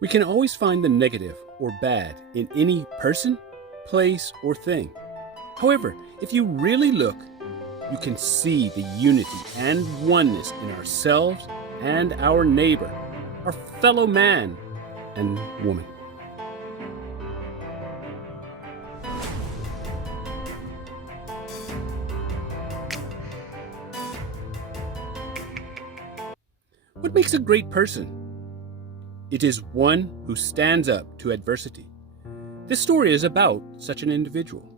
We can always find the negative or bad in any person, place, or thing. However, if you really look, you can see the unity and oneness in ourselves and our neighbor, our fellow man and woman. What makes a great person? It is one who stands up to adversity. This story is about such an individual.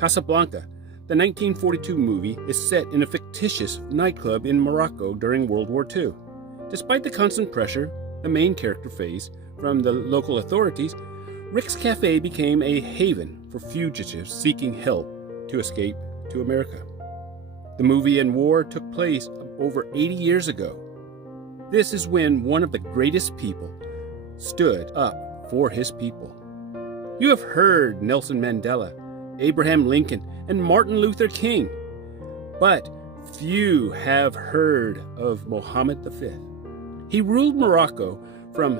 Casablanca, the 1942 movie, is set in a fictitious nightclub in Morocco during World War II. Despite the constant pressure the main character faced from the local authorities, Rick's Cafe became a haven for fugitives seeking help to escape to America. The movie and war took place over 80 years ago. This is when one of the greatest people stood up for his people. You have heard Nelson Mandela, Abraham Lincoln, and Martin Luther King, but few have heard of Mohammed V. He ruled Morocco from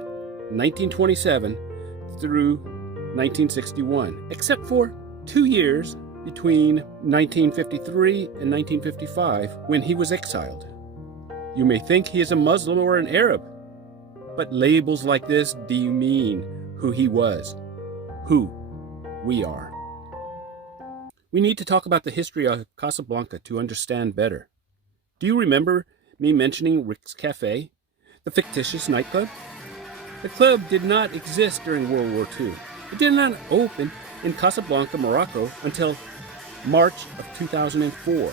1927 through 1961, except for 2 years between 1953 and 1955 when he was exiled. You may think he is a Muslim or an Arab, but labels like this demean who he was, who we are. We need to talk about the history of Casablanca to understand better. Do you remember me mentioning Rick's Cafe, the fictitious nightclub? The club did not exist during World War II. It did not open in Casablanca, Morocco until March of 2004.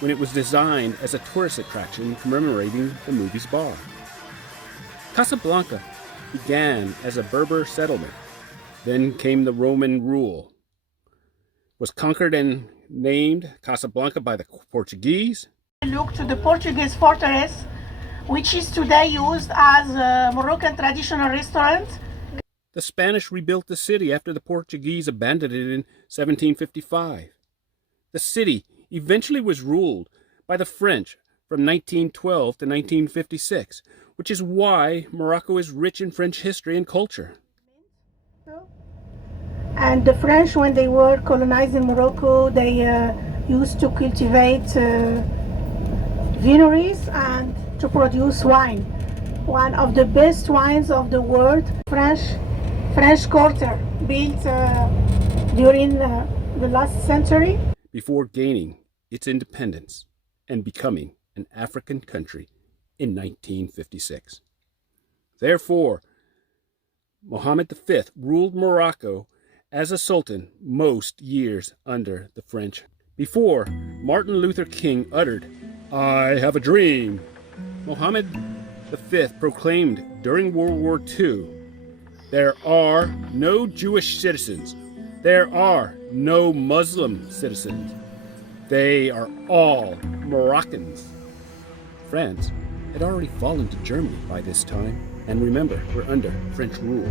When it was designed as a tourist attraction commemorating the movie's bar. Casablanca began as a Berber settlement. Then came the Roman rule. Was conquered and named Casablanca by the Portuguese. Look to the Portuguese fortress, which is today used as a Moroccan traditional restaurant. The Spanish rebuilt the city after the Portuguese abandoned it in 1755. The city eventually was ruled by the French from 1912 to 1956, which is why Morocco is rich in French history and culture. And the French, when they were colonizing Morocco, they used to cultivate vineries and to produce wine. One of the best wines of the world, French Quarter, built during the last century. Before gaining its independence and becoming an African country in 1956. Therefore, Mohammed V ruled Morocco as a sultan most years under the French. Before Martin Luther King uttered, "I have a dream," Mohammed V proclaimed during World War II, "There are no Jewish citizens. There are no Muslim citizens. They are all Moroccans." France had already fallen to Germany by this time, and remember, we're under French rule.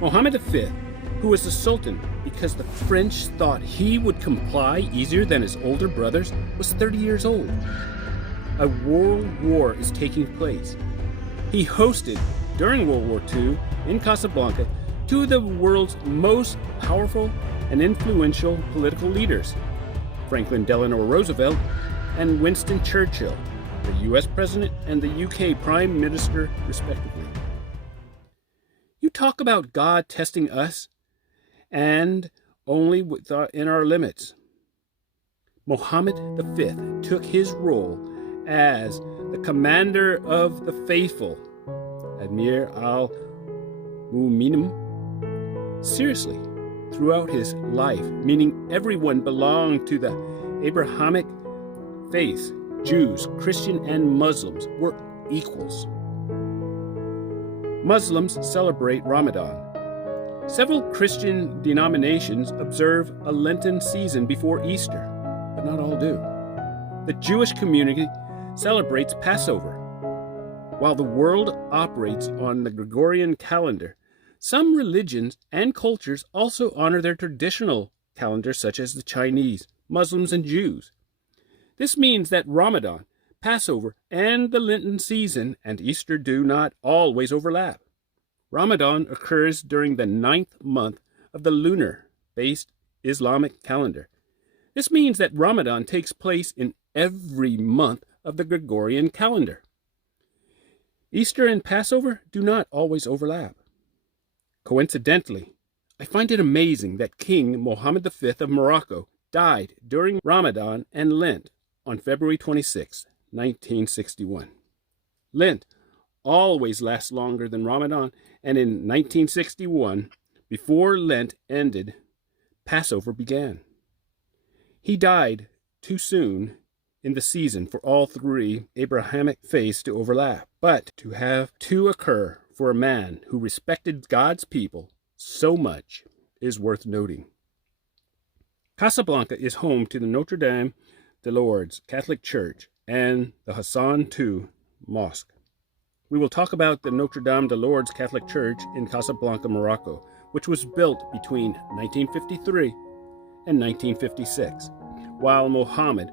Mohammed V, who was the Sultan because the French thought he would comply easier than his older brothers, was 30 years old. A world war is taking place. He hosted, during World War II, in Casablanca, two of the world's most powerful and influential political leaders, Franklin Delano Roosevelt and Winston Churchill, the U.S. President and the UK Prime Minister, respectively. You talk about God testing us, and only within our limits. Mohammed V took his role as the commander of the faithful, Amir al-Mu'minin, seriously throughout his life, meaning everyone belonged to the Abrahamic faith. Jews, Christian, and Muslims were equals. Muslims celebrate Ramadan. Several Christian denominations observe a Lenten season before Easter, but not all do. The Jewish community celebrates Passover. While the world operates on the Gregorian calendar, some religions and cultures also honor their traditional calendars, such as the Chinese, Muslims, and Jews. This means that Ramadan, Passover and the Lenten season and Easter do not always overlap. Ramadan occurs during the 9th month of the lunar-based Islamic calendar. This means that Ramadan takes place in every month of the Gregorian calendar. Easter and Passover do not always overlap. Coincidentally, I find it amazing that King Mohammed V of Morocco died during Ramadan and Lent on February 26, 1961. Lent always lasts longer than Ramadan, and in 1961, before Lent ended, Passover began. He died too soon in the season for all three Abrahamic faiths to overlap, but to have two occur for a man who respected God's people so much is worth noting. Casablanca is home to the Notre de Lourdes Catholic Church and the Hassan II Mosque. We will talk about the Notre Dame de Lourdes Catholic Church in Casablanca, Morocco, which was built between 1953 and 1956, while Mohammed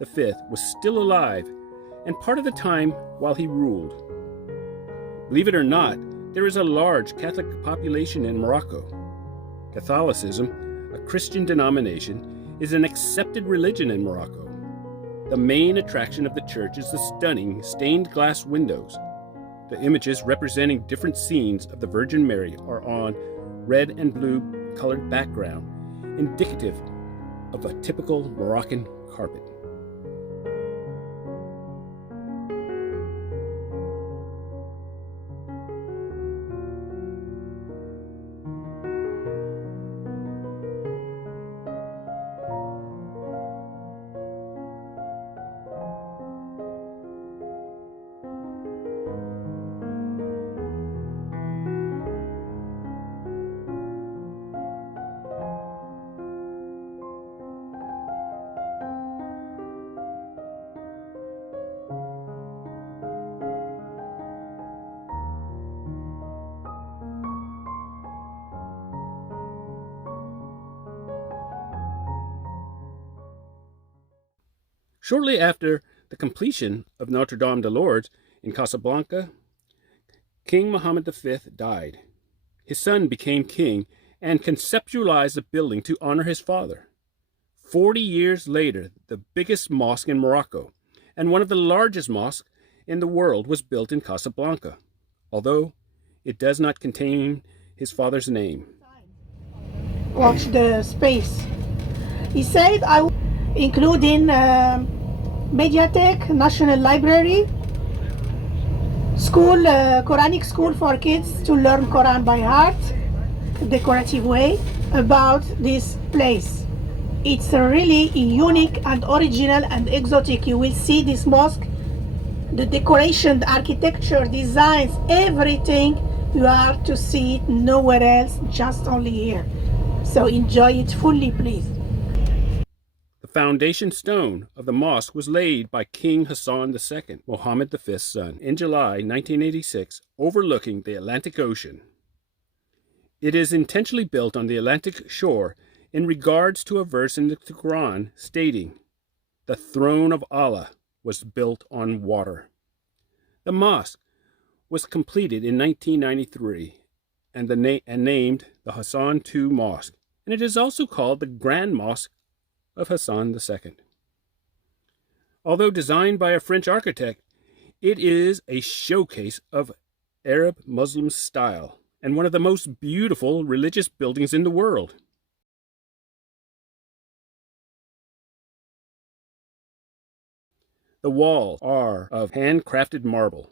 V was still alive and part of the time while he ruled. Believe it or not, there is a large Catholic population in Morocco. Catholicism, a Christian denomination, is an accepted religion in Morocco. The main attraction of the church is the stunning stained glass windows. The images representing different scenes of the Virgin Mary are on red and blue colored background, indicative of a typical Moroccan carpet. Shortly after the completion of Notre Dame de Lourdes in Casablanca, King Mohammed V died. His son became king and conceptualized the building to honor his father. 40 years later, the biggest mosque in Morocco and one of the largest mosques in the world was built in Casablanca, although it does not contain his father's name. Watch the space. He said, including Mediatek, National Library, school, Quranic school for kids to learn Quran by heart, decorative way, about this place. It's really unique and original and exotic. You will see this mosque, the decoration, the architecture, designs, everything. You are to see it nowhere else, just only here. So enjoy it fully, please. The foundation stone of the mosque was laid by King Hassan II, Mohammed V's son, in July 1986, overlooking the Atlantic Ocean. It is intentionally built on the Atlantic shore in regards to a verse in the Quran stating, "The throne of Allah was built on water." The mosque was completed in 1993 and named the Hassan II Mosque, and it is also called the Grand Mosque of Hassan II. Although designed by a French architect, it is a showcase of Arab Muslim style and one of the most beautiful religious buildings in the world. The walls are of handcrafted marble.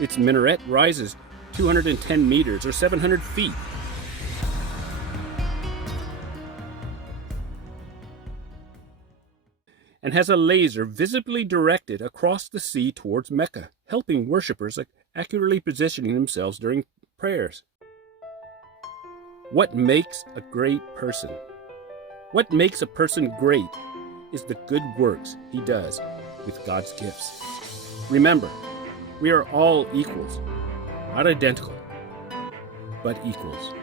Its minaret rises 210 meters or 700 feet. And has a laser visibly directed across the sea towards Mecca, helping worshippers accurately positioning themselves during prayers. What makes a great person? What makes a person great is the good works he does with God's gifts. Remember, we are all equals, not identical, but equals.